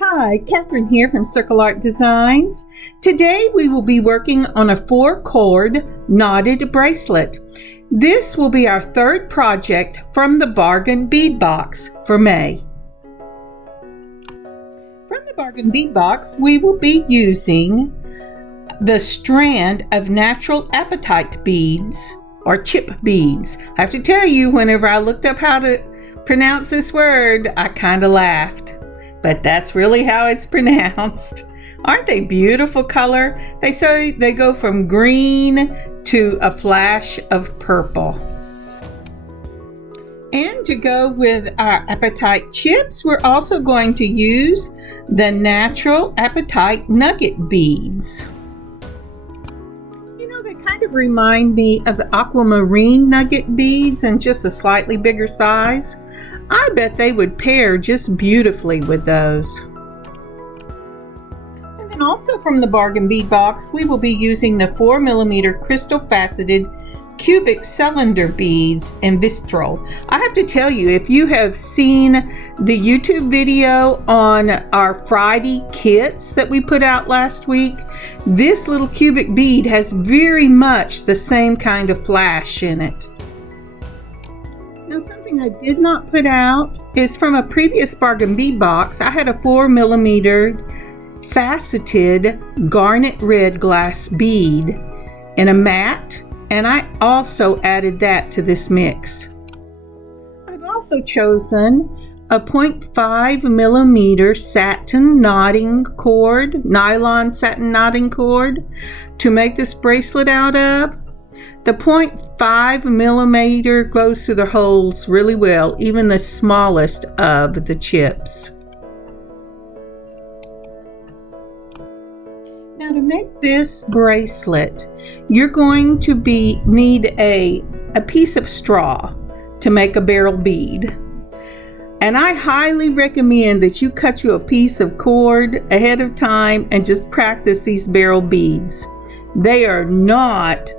Hi, Kathryn here from Circle Art Designs. Today we will be working on a 4-cord knotted bracelet. This will be our third project from the Bargain Bead Box for May. From the Bargain Bead Box, we will be using the Strand of natural apatite beads or chip beads. I have to tell you, whenever I looked up how to pronounce this word, I kind of laughed. But that's really how it's pronounced. Aren't they beautiful color? They say they go from green to a flash of purple. And to go with our apatite chips, we're also going to use the natural apatite nugget beads. You know, they kind of remind me of the aquamarine nugget beads in just a slightly bigger size. I bet they would pair just beautifully with those. And then also from the Bargain Bead Box, we will be using the 4mm crystal faceted cubic cylinder beads in vitrail. I have to tell you, if you have seen the YouTube video on our Friday kits that we put out last week, this little cubic bead has very much the same kind of flash in it. Now, something I did not put out is from a previous Bargain Bead Box. I had a 4mm faceted garnet red glass bead in a matte, and I also added that to this mix. I've also chosen a 0.5mm satin knotting cord, nylon satin knotting cord, to make this bracelet out of. The 0.5mm goes through the holes really well, even the smallest of the chips. Now, to make this bracelet, you're going to need a piece of straw to make a barrel bead. And I highly recommend that you cut you a piece of cord ahead of time and just practice these barrel beads. They are not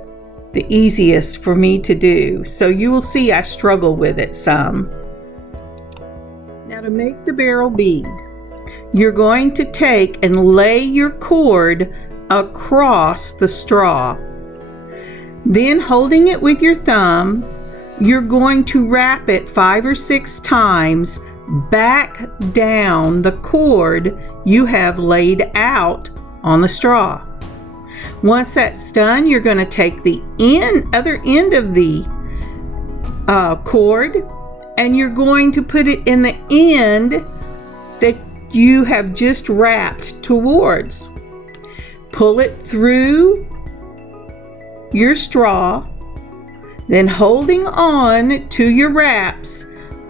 the easiest for me to do, so you will see I struggle with it some. Now, to make the barrel bead, you're going to take and lay your cord across the straw. Then, holding it with your thumb, you're going to wrap it 5 or 6 times back down the cord you have laid out on the straw. Once that's done, you're going to take the other end of the cord, and you're going to put it in the end that you have just wrapped towards. Pull it through your straw, then holding on to your wraps,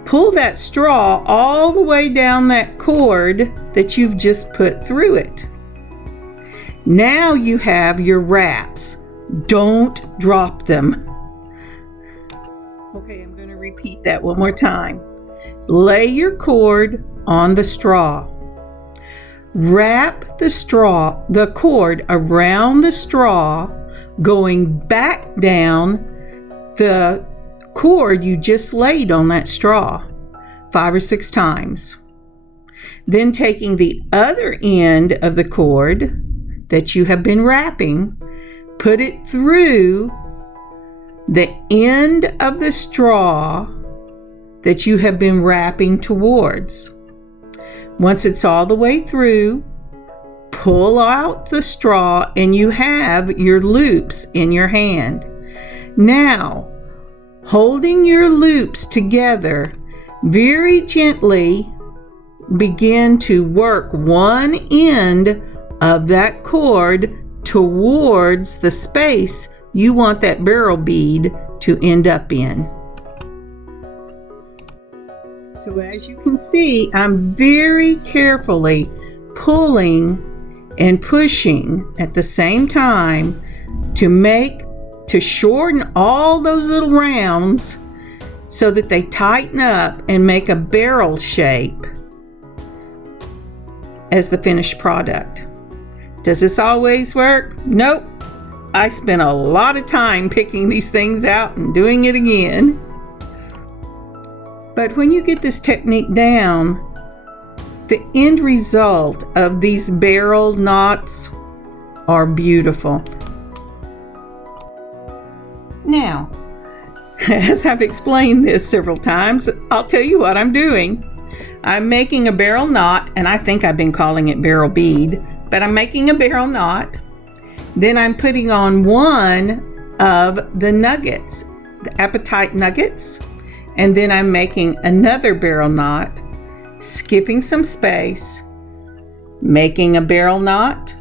pull that straw all the way down that cord that you've just put through it. Now you have your wraps. Don't drop them. Okay, I'm going to repeat that one more time. Lay your cord on the straw. Wrap the cord around the straw, going back down the cord you just laid on that straw 5 or 6 times. Then taking the other end of the cord that you have been wrapping, put it through the end of the straw that you have been wrapping towards. Once it's all the way through, pull out the straw and you have your loops in your hand. Now, holding your loops together, very gently begin to work one end of that cord towards the space you want that barrel bead to end up in. So as you can see, I'm very carefully pulling and pushing at the same time to shorten all those little rounds so that they tighten up and make a barrel shape as the finished product. Does this always work? Nope. I spent a lot of time picking these things out and doing it again. But when you get this technique down, The end result of these barrel knots are beautiful. Now, as I've explained this several times, I'll tell you what I'm doing. I'm making a barrel knot, and I think I've been calling it barrel bead, but I'm making a barrel knot. Then I'm putting on one of the nuggets, the apatite nuggets, and then I'm making another barrel knot, skipping some space, making a barrel knot,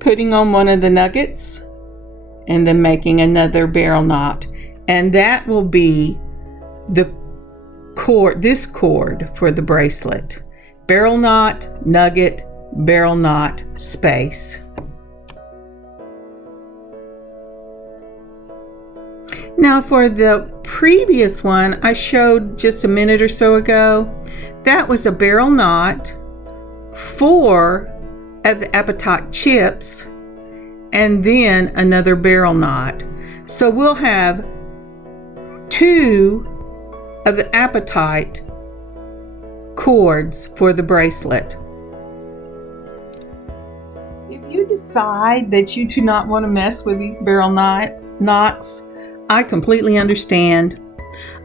putting on one of the nuggets, and then making another barrel knot. And that will be the cord, this cord for the bracelet. Barrel knot, nugget, barrel knot, space. Now for the previous one I showed just a minute or so ago, that was a barrel knot, 4 of the apatite chips, and then another barrel knot. So we'll have 2 of the apatite cords for the bracelet. If you decide that you do not want to mess with these barrel knots, I completely understand.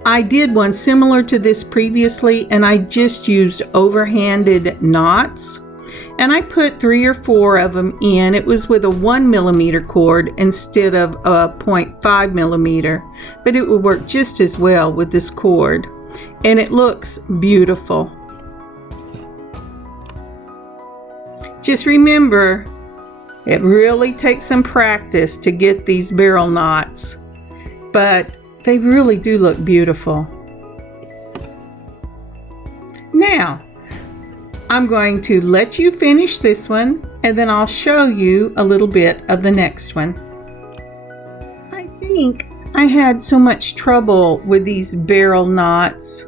I did one similar to this previously, and I just used overhanded knots, and I put 3 or 4 of them in. It was with a 1 millimeter cord instead of a 0.5 millimeter, but it would work just as well with this cord, and it looks beautiful. Just remember, it really takes some practice to get these barrel knots, but they really do look beautiful. Now, I'm going to let you finish this one, and then I'll show you a little bit of the next one. I think I had so much trouble with these barrel knots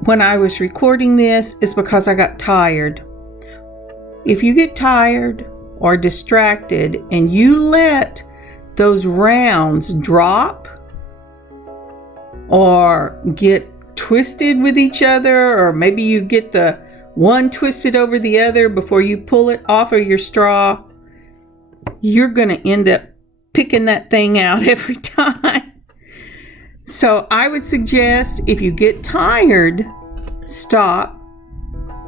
when I was recording this is because I got tired. If you get tired or distracted and you let those rounds drop or get twisted with each other, or maybe you get the one twisted over the other before you pull it off of your straw, you're going to end up picking that thing out every time. So I would suggest if you get tired, stop,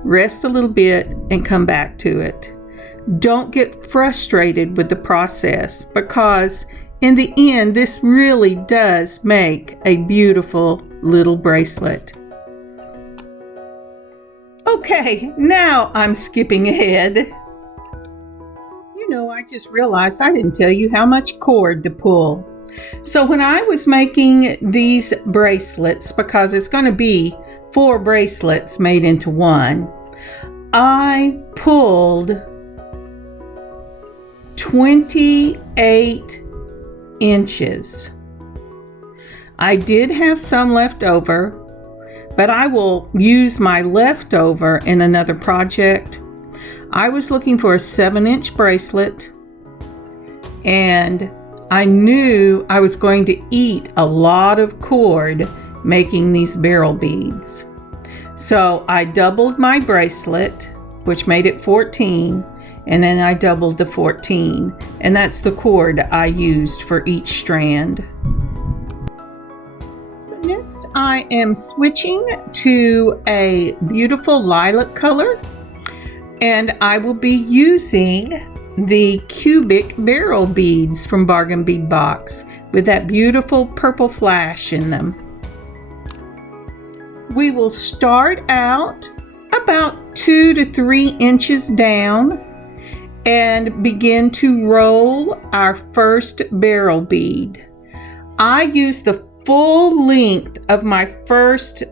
rest a little bit, and come back to it. Don't get frustrated with the process, because in the end, this really does make a beautiful little bracelet. Okay, now I'm skipping ahead. You know, I just realized I didn't tell you how much cord to pull. So when I was making these bracelets, because it's going to be 4 bracelets made into one, I pulled 28 inches. I did have some left over, but I will use my leftover in another project. I was looking for a 7-inch bracelet, and I knew I was going to eat a lot of cord making these barrel beads. So I doubled my bracelet, which made it 14, and then I doubled the 14, and that's the cord I used for each strand. So next I am switching to a beautiful lilac color, and I will be using the cubic barrel beads from Bargain Bead Box with that beautiful purple flash in them. We will start out about 2 to 3 inches down and begin to roll our first barrel bead. I use the full length of my first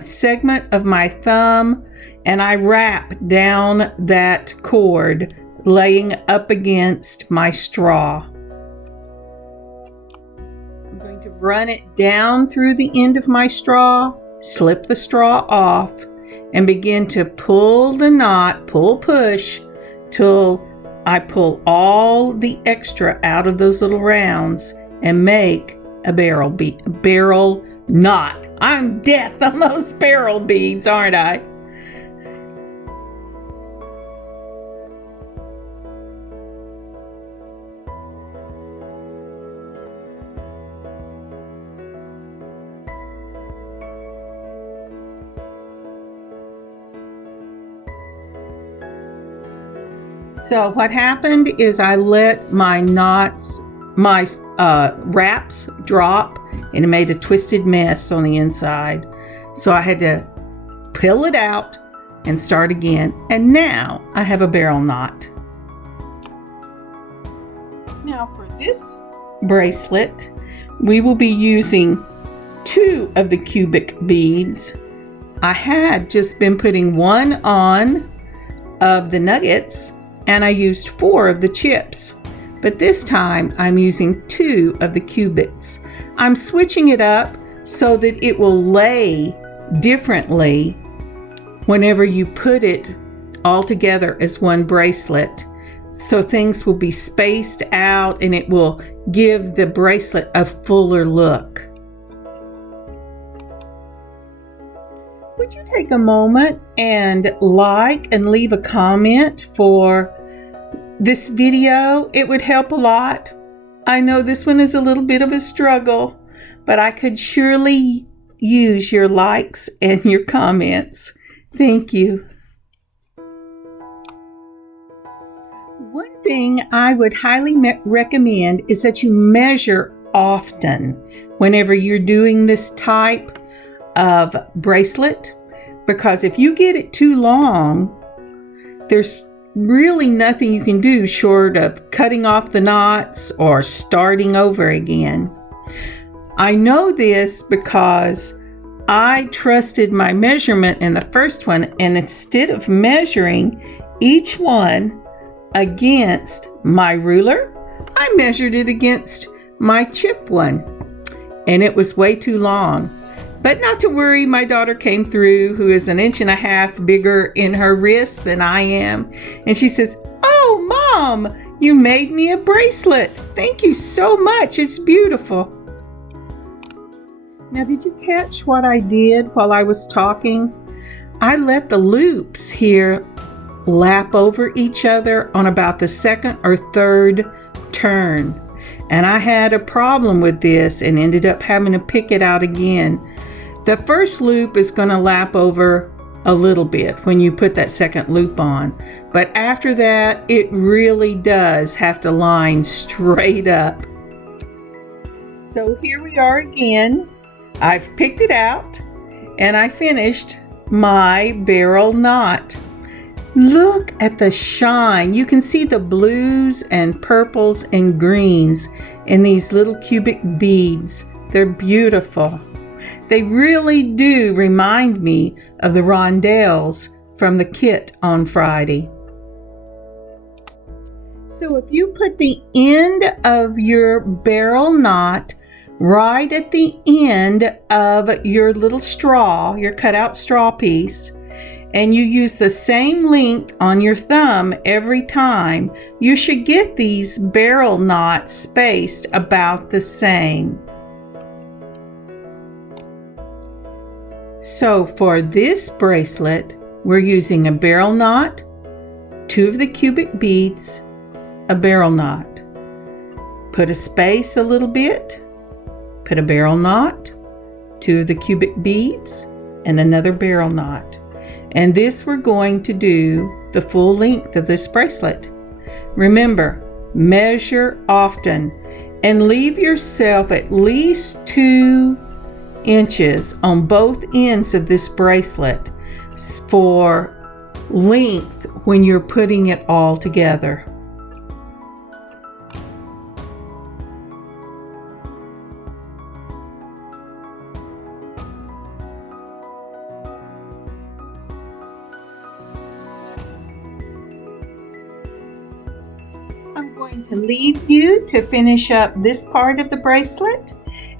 segment of my thumb, and I wrap down that cord laying up against my straw. I'm going to run it down through the end of my straw, slip the straw off, and begin to pull the knot, push, till I pull all the extra out of those little rounds and make a barrel knot. I'm death on those barrel beads, aren't I? So what happened is I let my knots, my wraps drop, and it made a twisted mess on the inside. So I had to peel it out and start again. And now I have a barrel knot. Now for this bracelet, we will be using 2 of the cubic beads. I had just been putting 1 on of the nuggets, and I used 4 of the chips. But this time I'm using 2 of the cubics. I'm switching it up so that it will lay differently whenever you put it all together as one bracelet. So things will be spaced out and it will give the bracelet a fuller look. Would you take a moment and like and leave a comment for this video? It would help a lot. I know this one is a little bit of a struggle, but I could surely use your likes and your comments. Thank you. One thing I would highly recommend is that you measure often whenever you're doing this type of bracelet, because if you get it too long, there's really nothing you can do short of cutting off the knots or starting over again. I know this because I trusted my measurement in the first one, and instead of measuring each one against my ruler, I measured it against my chip one, and it was way too long. But not to worry, my daughter came through, who is 1.5 inches bigger in her wrist than I am, and she says, "Oh, Mom, you made me a bracelet. Thank you so much. It's beautiful." Now, did you catch what I did while I was talking? I let the loops here lap over each other on about the 2nd or 3rd turn. And I had a problem with this and ended up having to pick it out again. The first loop is going to lap over a little bit when you put that 2nd loop on. But after that, it really does have to line straight up. So here we are again. I've picked it out and I finished my barrel knot. Look at the shine. You can see the blues and purples and greens in these little cubic beads. They're beautiful. They really do remind me of the rondelles from the kit on Friday. So if you put the end of your barrel knot right at the end of your little straw, your cutout straw piece, and you use the same length on your thumb every time, you should get these barrel knots spaced about the same. So for this bracelet, we're using a barrel knot, 2 of the cubic beads, a barrel knot. Put a space a little bit, put a barrel knot, 2 of the cubic beads, and another barrel knot. And this we're going to do the full length of this bracelet. Remember, measure often and leave yourself at least 2 inches on both ends of this bracelet for length when you're putting it all together. I'm going to leave you to finish up this part of the bracelet,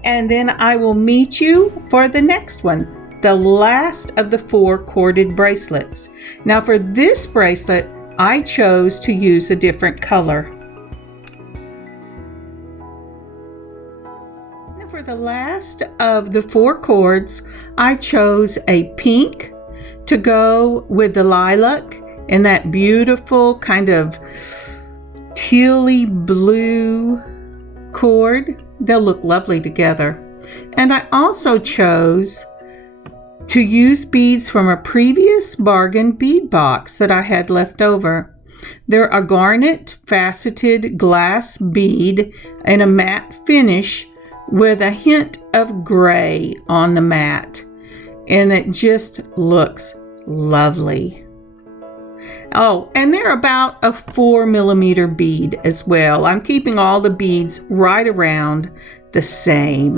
and then I will meet you for the next one, the last of the 4 corded bracelets. Now for this bracelet, I chose to use a different color. Now for the last of the 4 cords, I chose a pink to go with the lilac and that beautiful kind of tealy blue cord. They'll look lovely together. And I also chose to use beads from a previous Bargain Bead Box that I had left over. They're a garnet faceted glass bead and a matte finish with a hint of gray on the matte, and it just looks lovely. Oh, and they're about a 4mm bead as well. I'm keeping all the beads right around the same.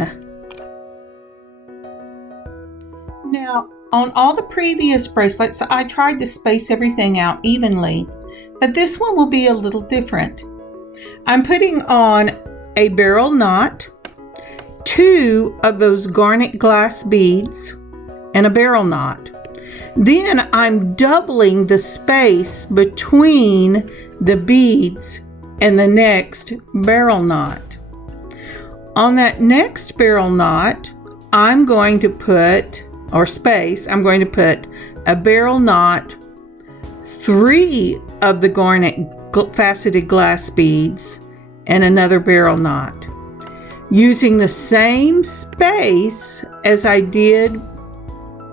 Now, on all the previous bracelets, I tried to space everything out evenly, but this one will be a little different. I'm putting on a barrel knot, 2 of those garnet glass beads, and a barrel knot. Then I'm doubling the space between the beads and the next barrel knot. On that next barrel knot, I'm going to put a barrel knot, 3 of the garnet faceted glass beads, and another barrel knot. Using the same space as I did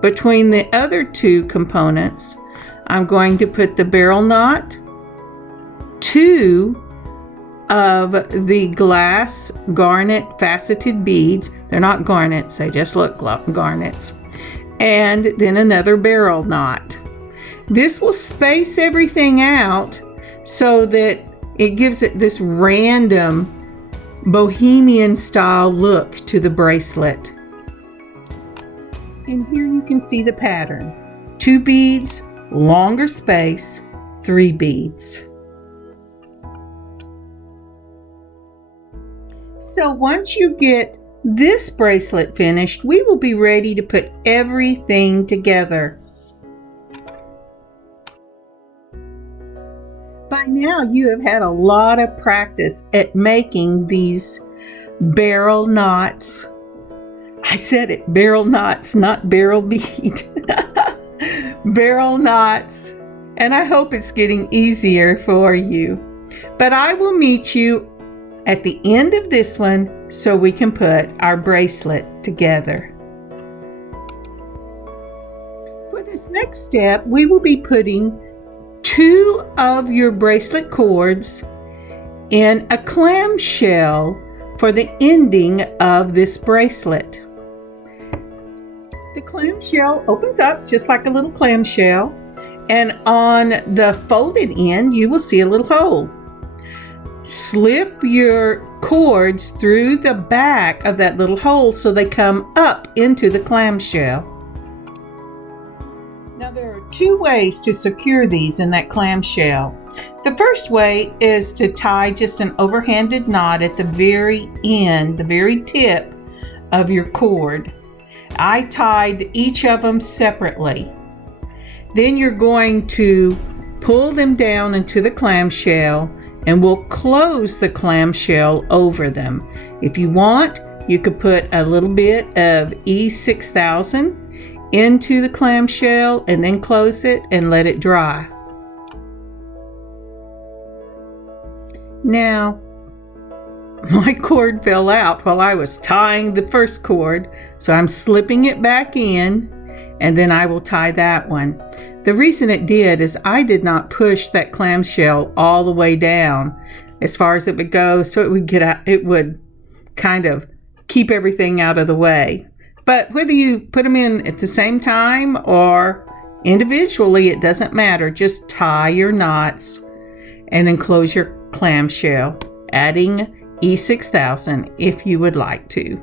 between the other 2 components, I'm going to put the barrel knot, 2 of the glass garnet faceted beads. They're not garnets, they just look like garnets. And then another barrel knot. This will space everything out so that it gives it this random Bohemian style look to the bracelet. And here you can see the pattern. 2 beads, longer space, 3 beads. So once you get this bracelet finished, we will be ready to put everything together. By now you have had a lot of practice at making these barrel knots. I said it, barrel knots, not barrel bead. Barrel knots. And I hope it's getting easier for you. But I will meet you at the end of this one so we can put our bracelet together. For this next step, we will be putting 2 of your bracelet cords in a clamshell for the ending of this bracelet. The clamshell opens up just like a little clamshell, and on the folded end you will see a little hole. Slip your cords through the back of that little hole so they come up into the clamshell. Now there are 2 ways to secure these in that clamshell. The first way is to tie just an overhanded knot at the very end, the very tip of your cord. I tied each of them separately. Then you're going to pull them down into the clamshell, and we'll close the clamshell over them. If you want, you could put a little bit of E6000 into the clamshell and then close it and let it dry. Now, my cord fell out while I was tying the first cord, so I'm slipping it back in, and then I will tie that one. The reason it did is I did not push that clamshell all the way down as far as it would go, so it would get out, it would kind of keep everything out of the way. But whether you put them in at the same time or individually, it doesn't matter. Just tie your knots and then close your clamshell, adding E6000 if you would like to.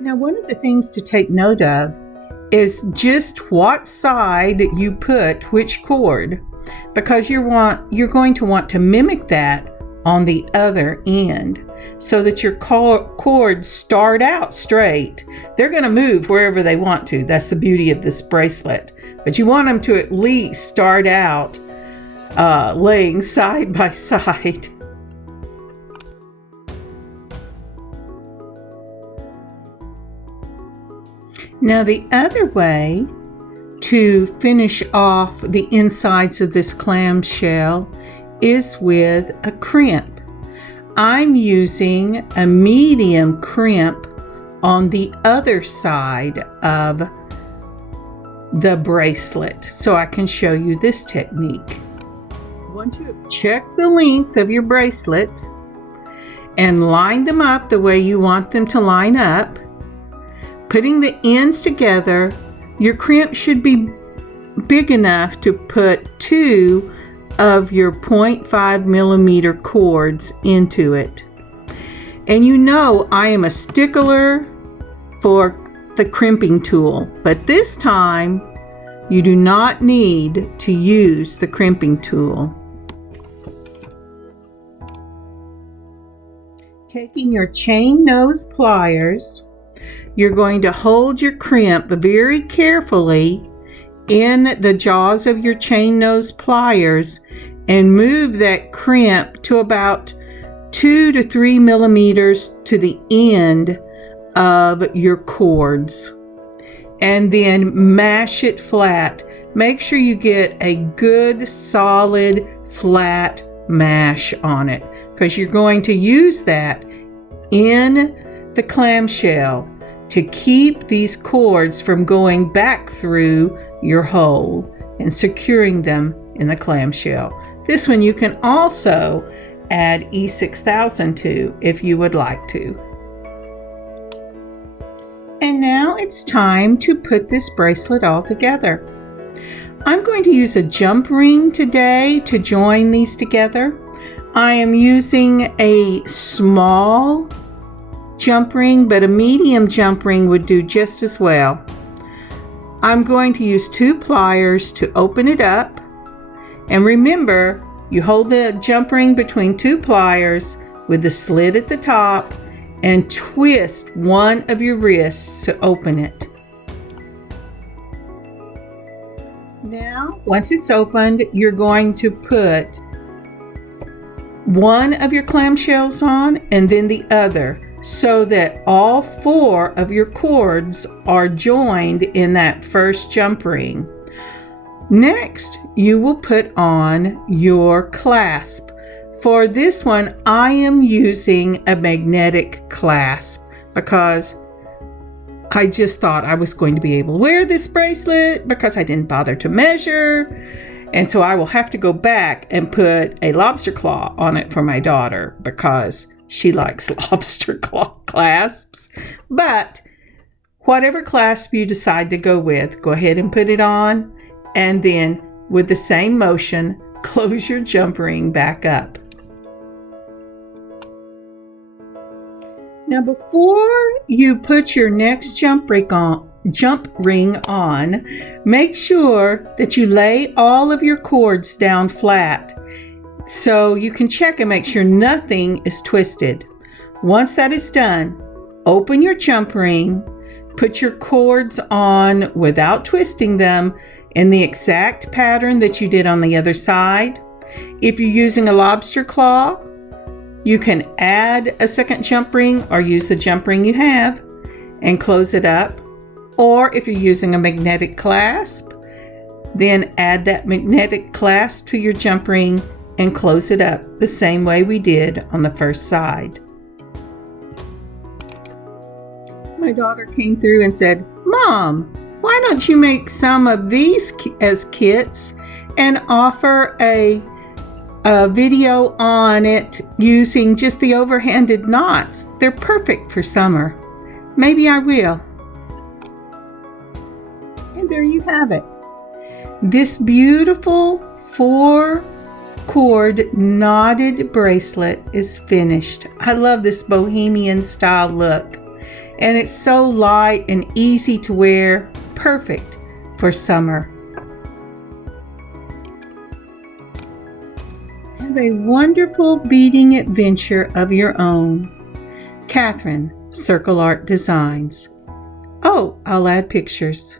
Now, one of the things to take note of is just what side you put which cord, because you're going to want to mimic that on the other end so that your cords start out straight. They're going to move wherever they want to. That's the beauty of this bracelet. But you want them to at least start out laying side by side. Now the other way to finish off the insides of this clamshell is with a crimp. I'm using a medium crimp on the other side of the bracelet so I can show you this technique. Once you have checked the length of your bracelet and lined them up the way you want them to line up, putting the ends together, your crimp should be big enough to put 2 of your 0.5 millimeter cords into it. And you know I am a stickler for the crimping tool, but this time you do not need to use the crimping tool. Taking your chain nose pliers, you're going to hold your crimp very carefully in the jaws of your chain nose pliers and move that crimp to about 2 to 3 millimeters to the end of your cords, and then mash it flat. Make sure you get a good solid flat mash on it, because you're going to use that in the clamshell to keep these cords from going back through your hole and securing them in the clamshell. This one you can also add E6000 to if you would like to. And now it's time to put this bracelet all together. I'm going to use a jump ring today to join these together. I am using a small jump ring, but a medium jump ring would do just as well. I'm going to use 2 pliers to open it up. And remember, you hold the jump ring between 2 pliers with the slit at the top and twist one of your wrists to open it. Now, once it's opened, you're going to put one of your clamshells on and then the other, so that all 4 of your cords are joined in that first jump ring. Next, you will put on your clasp. For this one, I am using a magnetic clasp because I just thought I was going to be able to wear this bracelet because I didn't bother to measure. And so I will have to go back and put a lobster claw on it for my daughter because she likes lobster claw clasps. But whatever clasp you decide to go with, go ahead and put it on. And then with the same motion, close your jump ring back up. Now before you put your next jump ring on, make sure that you lay all of your cords down flat so you can check and make sure nothing is twisted. Once that is done, open your jump ring, put your cords on without twisting them in the exact pattern that you did on the other side. If you're using a lobster claw, you can add a second jump ring or use the jump ring you have and close it up. Or if you're using a magnetic clasp, then add that magnetic clasp to your jump ring and close it up the same way we did on the first side. My daughter came through and said, "Mom, why don't you make some of these as kits and offer a video on it using just the overhanded knots? They're perfect for summer." Maybe I will. And there you have it. This beautiful 4-cord knotted bracelet is finished. I love this Bohemian style look. And it's so light and easy to wear, perfect for summer. Have a wonderful beading adventure of your own. Kathryn, Circle Art Designs. Oh, I'll add pictures.